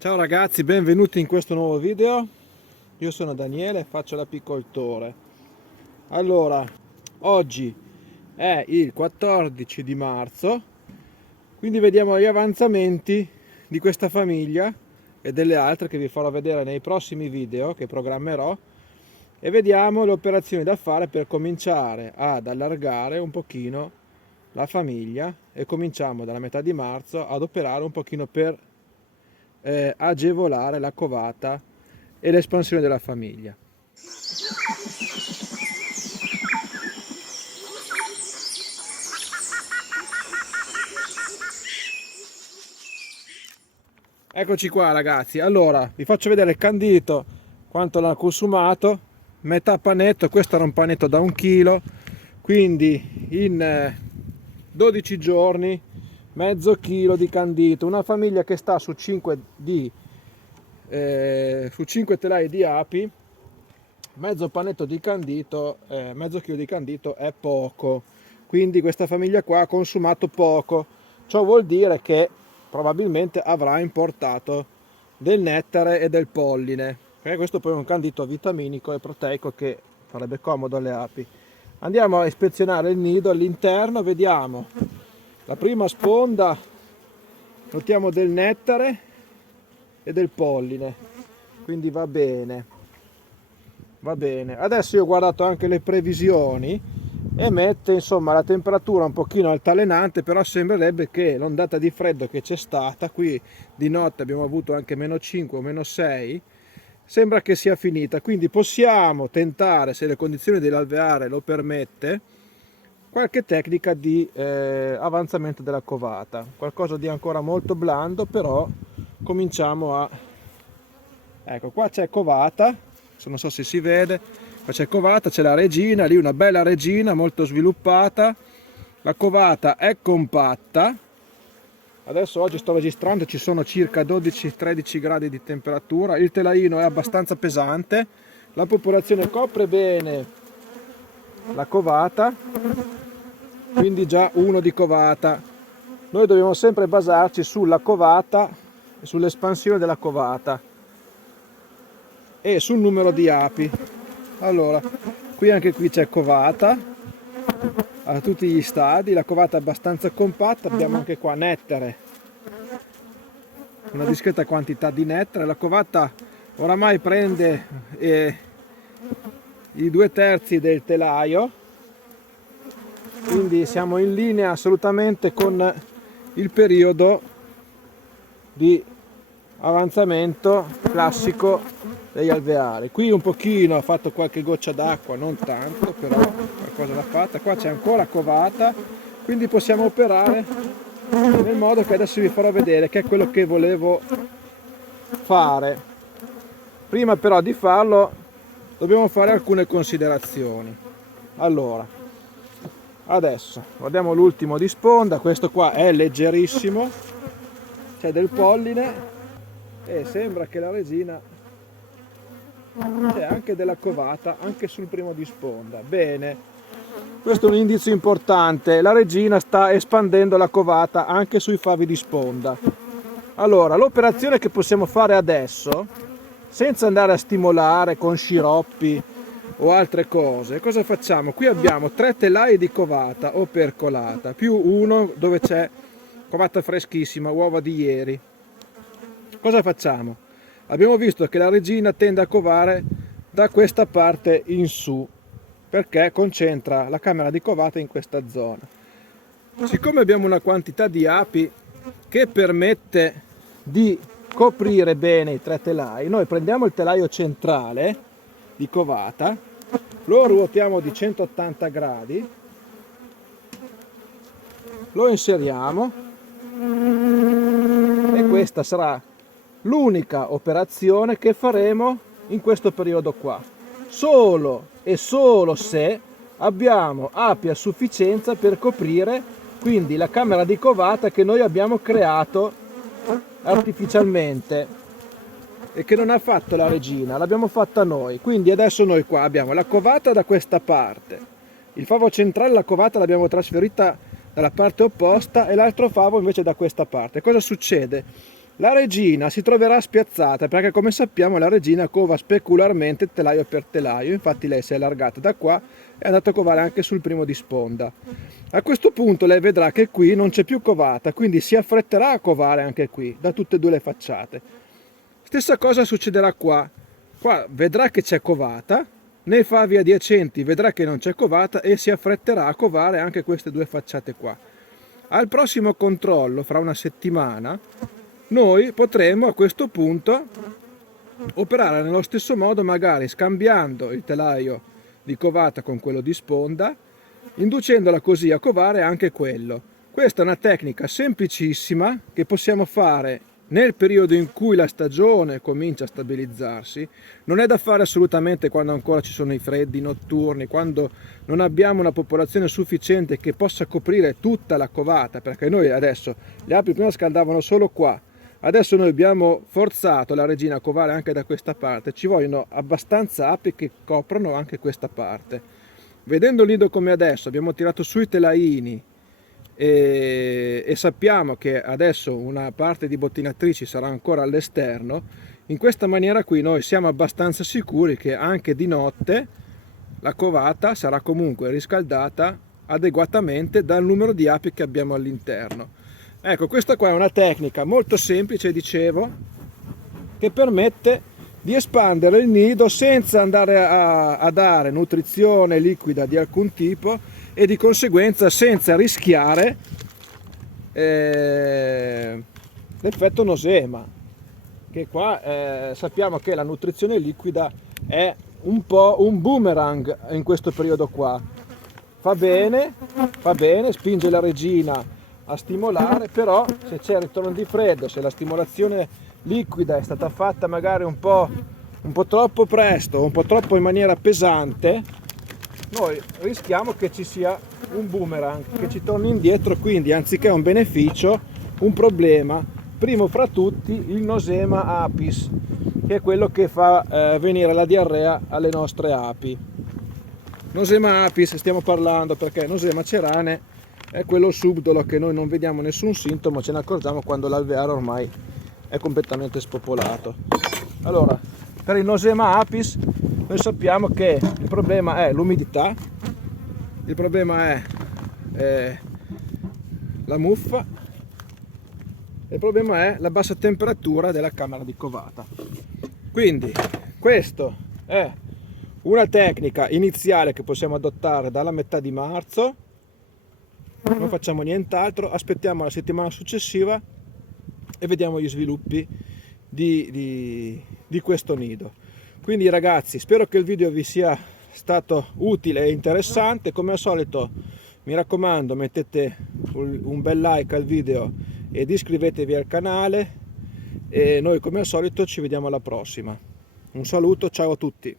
Ciao ragazzi, benvenuti in questo nuovo video. Io sono Daniele e faccio l'apicoltore. Allora, oggi è il 14 di marzo, quindi vediamo gli avanzamenti di questa famiglia e delle altre che vi farò vedere nei prossimi video che programmerò, e vediamo le operazioni da fare per cominciare ad allargare un pochino la famiglia, e cominciamo dalla metà di marzo ad operare un pochino per agevolare la covata e l'espansione della famiglia. Eccoci qua ragazzi, allora vi faccio vedere il candito quanto l'ha consumato. Metà panetto, questo era un panetto da 1 chilo, quindi in 12 giorni mezzo chilo di candito. Una famiglia che sta su 5 telai di api, mezzo panetto di candito, mezzo chilo di candito è poco, quindi questa famiglia qua ha consumato poco. Ciò vuol dire che probabilmente avrà importato del nettare e del polline, perché questo poi è un candito vitaminico e proteico che farebbe comodo alle api. Andiamo a ispezionare il nido all'interno, vediamo la prima sponda, notiamo del nettare e del polline, quindi va bene. Va bene, adesso io ho guardato anche le previsioni e mette insomma la temperatura un pochino altalenante, però sembrerebbe che l'ondata di freddo che c'è stata qui di notte, abbiamo avuto anche -5 o -6, sembra che sia finita, quindi possiamo tentare, se le condizioni dell'alveare lo permette, qualche tecnica di avanzamento della covata, qualcosa di ancora molto blando, però cominciamo a... Ecco, qua c'è covata, non so se si vede, qua c'è covata, c'è la regina, lì una bella regina molto sviluppata, la covata è compatta, adesso oggi sto registrando, ci sono circa 12-13 gradi di temperatura, il telaino è abbastanza pesante, la popolazione copre bene la covata, quindi già 1 di covata. Noi dobbiamo sempre basarci sulla covata e sull'espansione della covata e sul numero di api. Allora, anche qui c'è covata a tutti gli stadi, la covata è abbastanza compatta, abbiamo anche qua nettare, una discreta quantità di nettare, la covata oramai prende i 2/3 del telaio, quindi siamo in linea assolutamente con il periodo di avanzamento classico degli alveari. Qui un pochino ha fatto qualche goccia d'acqua, non tanto, però qualcosa l'ha fatta. Qua c'è ancora covata, quindi possiamo operare nel modo che adesso vi farò vedere, che è quello che volevo fare. Prima però di farlo dobbiamo fare alcune considerazioni. Allora, adesso guardiamo l'ultimo di sponda, questo qua è leggerissimo, c'è del polline e sembra che la resina, c'è anche della covata anche sul primo di sponda. Bene, questo è un indizio importante, la regina sta espandendo la covata anche sui favi di sponda. Allora, l'operazione che possiamo fare adesso, senza andare a stimolare con sciroppi o altre cose, cosa facciamo? Qui abbiamo 3 telai di covata o percolata, più uno dove c'è covata freschissima, uova di ieri. Cosa facciamo? Abbiamo visto che la regina tende a covare da questa parte in su, perché concentra la camera di covata in questa zona. Siccome abbiamo una quantità di api che permette di coprire bene i 3 telai, noi prendiamo il telaio centrale di covata, lo ruotiamo di 180 gradi, lo inseriamo e questa sarà l'unica operazione che faremo in questo periodo qua, solo e solo se abbiamo api a sufficienza per coprire quindi la camera di covata che noi abbiamo creato artificialmente e che non ha fatto la regina, l'abbiamo fatta noi. Quindi adesso noi qua abbiamo la covata da questa parte, il favo centrale, la covata l'abbiamo trasferita dalla parte opposta e l'altro favo invece da questa parte. Cosa succede? La regina si troverà spiazzata perché, come sappiamo, la regina cova specularmente telaio per telaio, infatti lei si è allargata da qua e è andata a covare anche sul primo di sponda. A questo punto lei vedrà che qui non c'è più covata, quindi si affretterà a covare anche qui, da tutte e due le facciate. Stessa cosa succederà qua. Qua vedrà che c'è covata, nei favi adiacenti vedrà che non c'è covata e si affretterà a covare anche queste due facciate qua. Al prossimo controllo, fra una settimana, noi potremo a questo punto operare nello stesso modo, magari scambiando il telaio di covata con quello di sponda, inducendola così a covare anche quello. Questa è una tecnica semplicissima che possiamo fare nel periodo in cui la stagione comincia a stabilizzarsi. Non è da fare assolutamente quando ancora ci sono i freddi notturni, quando non abbiamo una popolazione sufficiente che possa coprire tutta la covata, perché noi adesso le api prima scaldavano solo qua, adesso noi abbiamo forzato la regina a covare anche da questa parte, ci vogliono abbastanza api che coprono anche questa parte. Vedendo il nido come adesso, abbiamo tirato su i telaini e sappiamo che adesso una parte di bottinatrici sarà ancora all'esterno. In questa maniera qui noi siamo abbastanza sicuri che anche di notte la covata sarà comunque riscaldata adeguatamente dal numero di api che abbiamo all'interno. Ecco, questa qua è una tecnica molto semplice, dicevo, che permette di espandere il nido senza andare a dare nutrizione liquida di alcun tipo e di conseguenza senza rischiare l'effetto nosema, che qua sappiamo che la nutrizione liquida è un po' un boomerang in questo periodo qua. Fa bene, spinge la regina a stimolare, però se c'è il ritorno di freddo, se la stimolazione liquida è stata fatta magari un po' troppo presto, un po' troppo in maniera pesante, noi rischiamo che ci sia un boomerang che ci torni indietro, quindi anziché un beneficio, un problema. Primo fra tutti il nosema apis, che è quello che fa venire la diarrea alle nostre api. Nosema apis stiamo parlando perché nosema cerane è quello subdolo che noi non vediamo nessun sintomo, ce ne accorgiamo quando l'alveare ormai è completamente spopolato. Allora, per il nosema apis noi sappiamo che il problema è l'umidità, il problema è la muffa, il problema è la bassa temperatura della camera di covata. Quindi questa è una tecnica iniziale che possiamo adottare dalla metà di marzo. Non facciamo nient'altro, aspettiamo la settimana successiva e vediamo gli sviluppi di questo nido. Quindi ragazzi, spero che il video vi sia stato utile e interessante. Come al solito mi raccomando, mettete un bel like al video ed iscrivetevi al canale e noi come al solito ci vediamo alla prossima. Un saluto, ciao a tutti.